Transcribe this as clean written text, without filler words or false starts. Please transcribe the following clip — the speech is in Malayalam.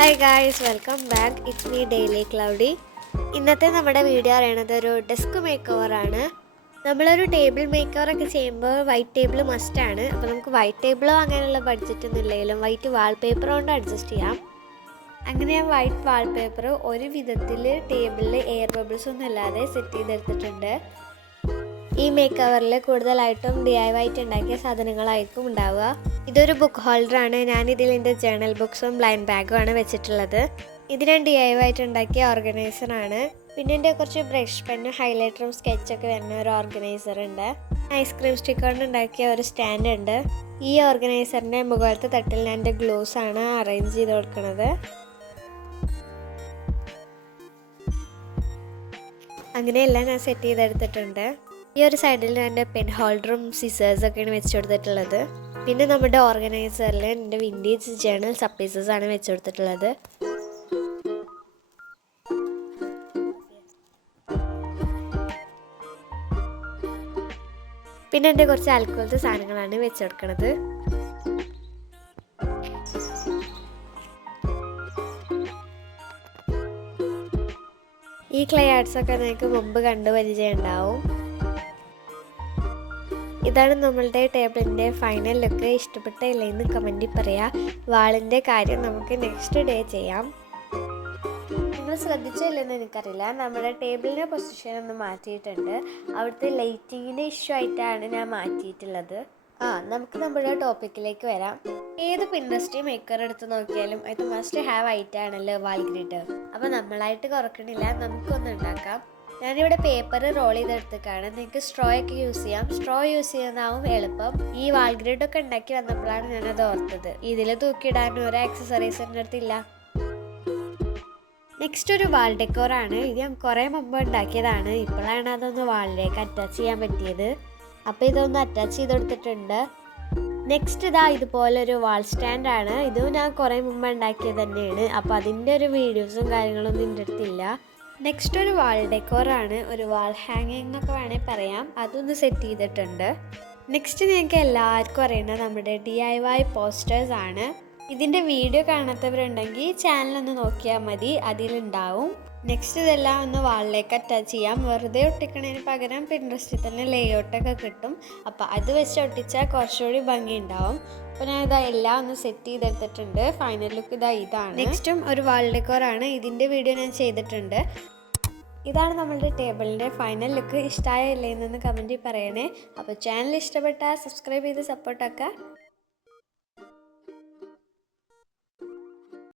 Hi guys, welcome back. It's me Daily Cloudy. ഇന്നത്തെ നമ്മുടെ വീഡിയോ പറയുന്നത് ഒരു ഡെസ്ക് മേക്ക് ഓവർ ആണ്. നമ്മളൊരു ടേബിൾ മേക്ക് ഓവർ ഒക്കെ ചെയ്യുമ്പോൾ വൈറ്റ് ടേബിൾ മസ്റ്റ് ആണ്. അപ്പോൾ നമുക്ക് വൈറ്റ് ടേബിളോ അങ്ങനെയുള്ള ബഡ്ജറ്റ് ഒന്നും ഇല്ലെങ്കിലും വൈറ്റ് വാൾപേപ്പർ കൊണ്ട് അഡ്ജസ്റ്റ് ചെയ്യാം. അങ്ങനെ ഞാൻ വൈറ്റ് വാൾപേപ്പർ ഒരു വിധത്തിൽ ടേബിളിൽ എയർ ബബിൾസ് ഒന്നും ഇല്ലാതെ സെറ്റ് ചെയ്തെടുത്തിട്ടുണ്ട്. ഈ മേക്ക് ഓവറിൽ കൂടുതലായിട്ടും DIY ഉണ്ടാക്കിയ സാധനങ്ങളായിരിക്കും ഉണ്ടാവുക. ഇതൊരു ബുക്ക് ഹോൾഡറാണ്. ഞാനിതിൽ എൻ്റെ ജേണൽ ബുക്സും ബ്ലൈൻഡ് ബാഗും ആണ് വെച്ചിട്ടുള്ളത്. ഇത് ഞാൻ DIY ഉണ്ടാക്കിയ ഓർഗനൈസറാണ്. പിന്നെ എൻ്റെ കുറച്ച് ബ്രഷ് പെന്നും ഹൈലൈറ്ററും സ്കെച്ചൊക്കെ വരുന്ന ഒരു ഓർഗനൈസർ ഉണ്ട്. ഐസ്ക്രീം സ്റ്റിക്ക് കൊണ്ട് ഉണ്ടാക്കിയ ഒരു സ്റ്റാൻഡ് ഉണ്ട്. ഈ ഓർഗനൈസറിൻ്റെ മുകളിലത്തെ തട്ടിൽ ഞാൻ എൻ്റെ ഗ്ലൂസ് ആണ് അറേഞ്ച് ചെയ്ത് കൊടുക്കുന്നത്. അങ്ങനെയെല്ലാം ഞാൻ സെറ്റ് ചെയ്തെടുത്തിട്ടുണ്ട്. ഈ ഒരു സൈഡിൽ എൻ്റെ പെൻ ഹോൾഡറും സിസേഴ്സൊക്കെയാണ് വെച്ച് കൊടുത്തിട്ടുള്ളത്. പിന്നെ നമ്മുടെ ഓർഗനൈസറിൽ എൻ്റെ വിൻറ്റേജ് ജേണൽ സപ്പീസസ് ആണ് വെച്ച് കൊടുത്തിട്ടുള്ളത്. പിന്നെ എൻ്റെ കുറച്ച് ആൽക്കഹോളത്തെ സാധനങ്ങളാണ് വെച്ച് കൊടുക്കുന്നത്. ഈ ക്ലേ ആർട്സൊക്കെ നിങ്ങൾക്ക് മുമ്പ് കണ്ടു പരിചയം ഉണ്ടാവും. ഇതാണ് നമ്മളുടെ ടേബിളിൻ്റെ ഫൈനൽ ലുക്ക്. ഇഷ്ടപ്പെട്ടില്ലെന്ന് കമൻറ്റിൽ പറയാം. വാളിൻ്റെ കാര്യം നമുക്ക് നെക്സ്റ്റ് ഡേ ചെയ്യാം. നിങ്ങൾ ശ്രദ്ധിച്ചില്ലെന്ന് എനിക്കറിയില്ല, നമ്മുടെ ടേബിളിൻ്റെ പൊസിഷൻ ഒന്ന് മാറ്റിയിട്ടുണ്ട്. അവിടുത്തെ ലൈറ്റിങ്ങിൻ്റെ ഇഷ്യൂ ആയിട്ടാണ് ഞാൻ മാറ്റിയിട്ടുള്ളത്. നമുക്ക് നമ്മുടെ ടോപ്പിക്കിലേക്ക് വരാം. ഏത് പിൻട്രസ്റ്റ് മേക്കർ എടുത്ത് നോക്കിയാലും ഇത് മസ്റ്റ് ഹാവ് ആയിട്ടാണല്ലോ വാൾ ഗ്രിഡ്. അപ്പോൾ നമ്മളായിട്ട് കുറക്കണില്ല, നമുക്കൊന്ന് ഉണ്ടാക്കാം. ഞാനിവിടെ പേപ്പർ റോൾ ചെയ്തെടുത്തേക്കാണ്. നിങ്ങൾക്ക് സ്ട്രോ ഒക്കെ യൂസ് ചെയ്യാം. സ്ട്രോ യൂസ് ചെയ്യുന്നതാവും എളുപ്പം. ഈ വാൾ ഗ്രിഡൊക്കെ ഉണ്ടാക്കി വന്നപ്പോഴാണ് ഞാനത് ഓർത്തത്. ഇതിൽ തൂക്കിയിടാൻ ഒരു ആക്സസറീസ് എൻ്റെ അടുത്തില്ല. നെക്സ്റ്റ് ഒരു വാൾ ഡെക്കോറാണ്. ഇത് ഞാൻ കുറേ മുമ്പ് ഉണ്ടാക്കിയതാണ്. ഇപ്പോഴാണ് അതൊന്ന് വാളിലേക്ക് അറ്റാച്ച് ചെയ്യാൻ പറ്റിയത്. അപ്പോൾ ഇതൊന്ന് അറ്റാച്ച് ചെയ്ത് കൊടുത്തിട്ടുണ്ട്. നെക്സ്റ്റ് ഇതുപോലൊരു വാൾ സ്റ്റാൻഡാണ്. ഇതും ഞാൻ കുറേ മുമ്പ് ഉണ്ടാക്കിയത് തന്നെയാണ്. അപ്പോൾ അതിൻ്റെ ഒരു വീഡിയോസും കാര്യങ്ങളൊന്നും എൻ്റെ അടുത്തില്ല. നെക്സ്റ്റ് ഒരു വാൾ ഡെക്കോറാണ്. ഒരു വാൾ ഹാങ്ങിങ് എന്നൊക്കെ വേണമെങ്കിൽ പറയാം. അതൊന്ന് സെറ്റ് ചെയ്തിട്ടുണ്ട്. നെക്സ്റ്റ് നിങ്ങൾക്ക് എല്ലാവർക്കും അറിയുന്നത് നമ്മുടെ DIY പോസ്റ്റേഴ്സ് ആണ്. ഇതിൻ്റെ വീഡിയോ കാണാത്തവരുണ്ടെങ്കിൽ ചാനലൊന്ന് നോക്കിയാൽ മതി, അതിലുണ്ടാവും. നെക്സ്റ്റ് ഇതെല്ലാം ഒന്ന് വാളിലേക്ക് അറ്റാച്ച് ചെയ്യാം. വെറുതെ ഒട്ടിക്കണതിന് പകരം പിൻട്രസ്റ്റിൽ തന്നെ ലേഔട്ടൊക്കെ കിട്ടും. അപ്പോൾ അത് വെച്ച് ഒട്ടിച്ചാൽ കുറച്ചുകൂടി ഭംഗി ഉണ്ടാവും. അപ്പോൾ ഞാൻ എല്ലാം ഒന്ന് സെറ്റ് ചെയ്തെടുത്തിട്ടുണ്ട്. ഫൈനൽ ലുക്ക് ഇതാണ്. നെക്സ്റ്റും ഒരു വാൾ ഡെക്കോറാണ്. ഇതിൻ്റെ വീഡിയോ ഞാൻ ചെയ്തിട്ടുണ്ട്. ഇതാണ് നമ്മളുടെ ടേബിളിൻ്റെ ഫൈനൽ ലുക്ക്. ഇഷ്ടമായില്ലേ എന്നൊന്ന് കമൻറ്റിൽ പറയണേ. അപ്പോൾ ചാനൽ ഇഷ്ടപ്പെട്ടാൽ സബ്സ്ക്രൈബ് ചെയ്ത് സപ്പോർട്ടാക്കുക.